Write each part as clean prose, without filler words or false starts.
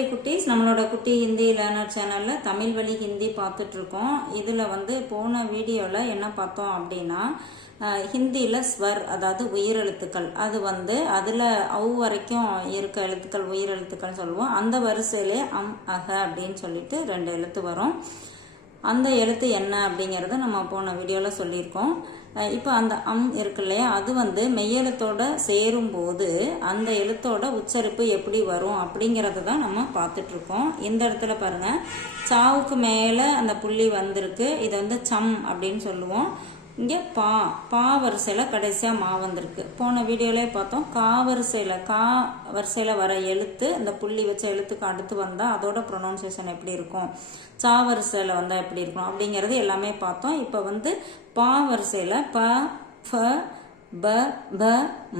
நமஸ்தே குட்டீஸ். நம்மளோட குட்டி ஹிந்தி லேர்னர் சேனல்ல தமிழ் வழி ஹிந்தி பார்த்துட்டு இருக்கோம். இதுல போன வீடியோல என்ன பார்த்தோம் அப்படின்னா, ஹிந்தியில ஸ்வர் அதாவது உயிரெழுத்துக்கள், அது அதுல அவு வரைக்கும் இருக்க எழுத்துக்கள் உயிரெழுத்துக்கள் சொல்லுவோம். அந்த வரிசையிலே அம் அக அப்படின்னு சொல்லிட்டு 2 எழுத்து வரும். அந்த எழுத்து என்ன அப்படிங்கிறத நம்ம போன வீடியோவில் சொல்லியிருக்கோம். இப்போ அந்த அம் இருக்கு இல்லையா, அது மெய்யெழுத்தோட சேரும்போது அந்த எழுத்தோட உச்சரிப்பு எப்படி வரும் அப்படிங்கிறத தான் நம்ம பார்த்துட்ருக்கோம். இந்த இடத்துல பாருங்கள், சாவுக்கு மேலே அந்த புள்ளி வந்திருக்கு. இதை சம் அப்படின்னு சொல்லுவோம். இங்கே பா வரிசையில் கடைசியாக மா வந்திருக்கு. போன வீடியோலே பார்த்தோம், கா வரிசையில் வர எழுத்து இந்த புள்ளி வச்ச எழுத்துக்கு அடுத்து வந்தால் அதோட ப்ரொனவுன்சியேஷன் எப்படி இருக்கும், சா வரிசையில் வந்தால் எப்படி இருக்கும் அப்படிங்கிறது எல்லாமே பார்த்தோம். இப்போ பா வரிசையில் ப ஃப ப ப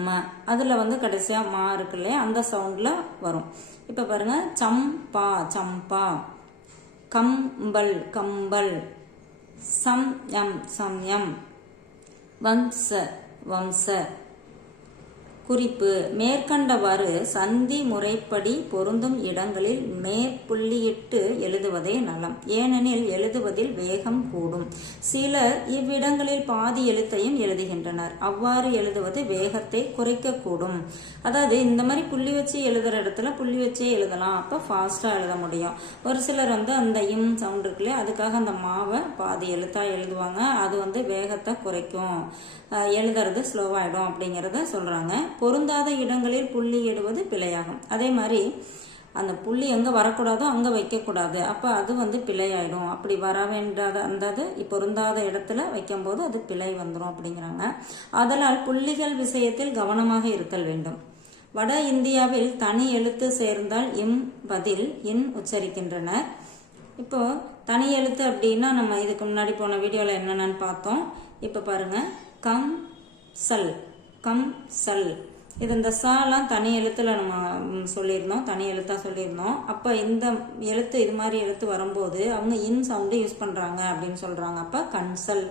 ம, அதில் கடைசியாக மா இருக்கு இல்லையா, அந்த சவுண்டில் வரும். இப்போ பாருங்கள், சம்பா சம்பா, கம்பல் கம்பல், சம்யம் சம்யம், வம்ச வம்ச. குறிப்பு: மேற்கண்டவாறு சந்தி முறைப்படி பொருந்தும் இடங்களில் மேற்புள்ளியிட்டு எழுதுவதே நலம். ஏனெனில் எழுதுவதில் வேகம் கூடும். சிலர் இவ்விடங்களில் பாதி எழுத்தையும் எழுதுகின்றனர். அவ்வாறு எழுதுவது வேகத்தை குறைக்கக்கூடும். அதாவது இந்த மாதிரி புள்ளி வச்சு எழுதுற இடத்துல புள்ளி வச்சே எழுதலாம், அப்போ ஃபாஸ்ட்டாக எழுத முடியும். ஒரு சிலர் அந்த இம் சவுண்ட் இருக்குல்லையே, அதுக்காக அந்த மாவை பாதி எழுத்தாக எழுதுவாங்க. அது வேகத்தை குறைக்கும், எழுதுறது ஸ்லோவாகிடும் அப்படிங்கிறத சொல்கிறாங்க. பொருந்தாத இடங்களில் புள்ளி இடுவது பிழையாகும். அதே மாதிரி அந்த புள்ளி எங்கே வரக்கூடாதோ அங்கே வைக்கக்கூடாது, அப்போ அது பிழையாயிடும். அப்படி வர வேண்டாத அந்த பொருந்தாத இடத்துல வைக்கும்போது அது பிழை வந்துடும் அப்படிங்கிறாங்க. அதனால் புள்ளிகள் விஷயத்தில் கவனமாக இருத்தல் வேண்டும். வட இந்தியாவில் தனி எழுத்து சேர்ந்தால் இம் பதில் இன் உச்சரிக்கின்றனர். இப்போ தனி எழுத்து அப்படின்னா நம்ம இதுக்கு முன்னாடி போன வீடியோவில் என்னென்னு பார்த்தோம். இப்போ பாருங்க, கம் சல், கம் சல். இது இந்த சாலாம் தனி எழுத்துல நம்ம சொல்லியிருந்தோம், தனி எழுத்தா சொல்லியிருந்தோம். அப்போ இந்த எழுத்து இது மாதிரி எழுத்து வரும்போது அவங்க இன் சவுண்டு யூஸ் பண்ணுறாங்க அப்படின்னு சொல்கிறாங்க. அப்போ கன்சல்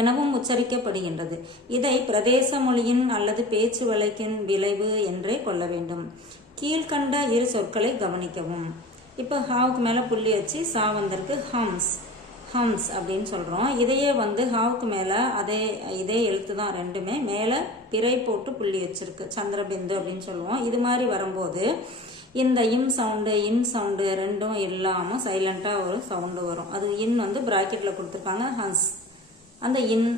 எனவும் உச்சரிக்கப்படுகின்றது. இதை பிரதேச மொழியின் அல்லது பேச்சு வழக்கின் விளைவு என்றே கொள்ள வேண்டும். கீழ்கண்ட இரு சொற்களை கவனிக்கவும். இப்போ ஹாவுக்கு மேலே புள்ளி வச்சு சா வந்திருக்கு, ஹம்ஸ் ஹம்ஸ் அப்படின்னு சொல்கிறோம். இதையே ஹாவுக்கு மேலே இதே எழுத்து தான், ரெண்டுமே மேலே பிறை போட்டு புள்ளி வச்சிருக்கு, சந்திரபிந்து அப்படின்னு சொல்லுவோம். இது மாதிரி வரும்போது இந்த இம் சவுண்டு இன் சவுண்டு ரெண்டும் இல்லாமல் சைலண்ட்டாக ஒரு சவுண்டு வரும். அது இன் பிராக்கெட்டில் கொடுத்துருக்காங்க, ஹன்ஸ். அந்த இன்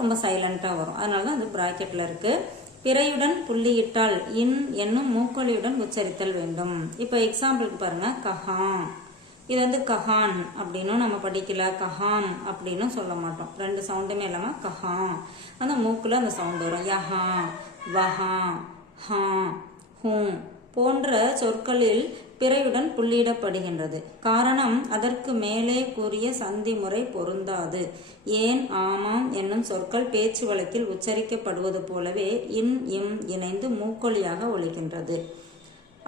ரொம்ப சைலண்ட்டாக வரும், அதனால தான் அது பிராக்கெட்டில் இருக்குது. பிறையுடன் புள்ளியிட்டால் இன் என்னும் மூக்கொலியுடன் உச்சரித்தல் வேண்டும். இப்போ எக்ஸாம்பிளுக்கு பாருங்கள், கஹாம். இது கஹான் அப்படின்னும் நம்ம படிக்கல, கஹாம் அப்படின்னும் சொல்ல மாட்டோம். 2 சவுண்டுமே இல்லாமல் கஹாம், அந்த மூக்கில் அந்த சவுண்டு வரும். யஹா, வஹா, ஹா, ஹூ போன்ற சொற்களில் பிறையுடன் புள்ளியிடப்படுகின்றது. காரணம், அதற்கு மேலே கூறிய சந்தி முறை பொருந்தாது. ஏன், ஆமாம் என்னும் சொற்கள் பேச்சு வழக்கில் உச்சரிக்கப்படுவது போலவே இன் இம் இணைந்து மூக்கொலியாக ஒலிக்கின்றது.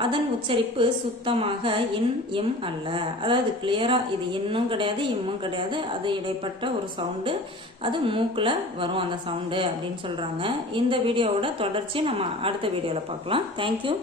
அதன் உச்சரிப்பு சுத்தமாக இன் இம் அல்ல. அதாவது கிளியரா இது இன்னும் கிடையாது இம்மும் கிடையாது, அது இடைப்பட்ட ஒரு சவுண்டு, அது மூக்கில் வரும் அந்த சவுண்டு அப்படின்னு சொல்றாங்க. இந்த வீடியோவோட தொடர்ச்சி நம்ம அடுத்த வீடியோவில் பார்க்கலாம். தேங்க்யூ.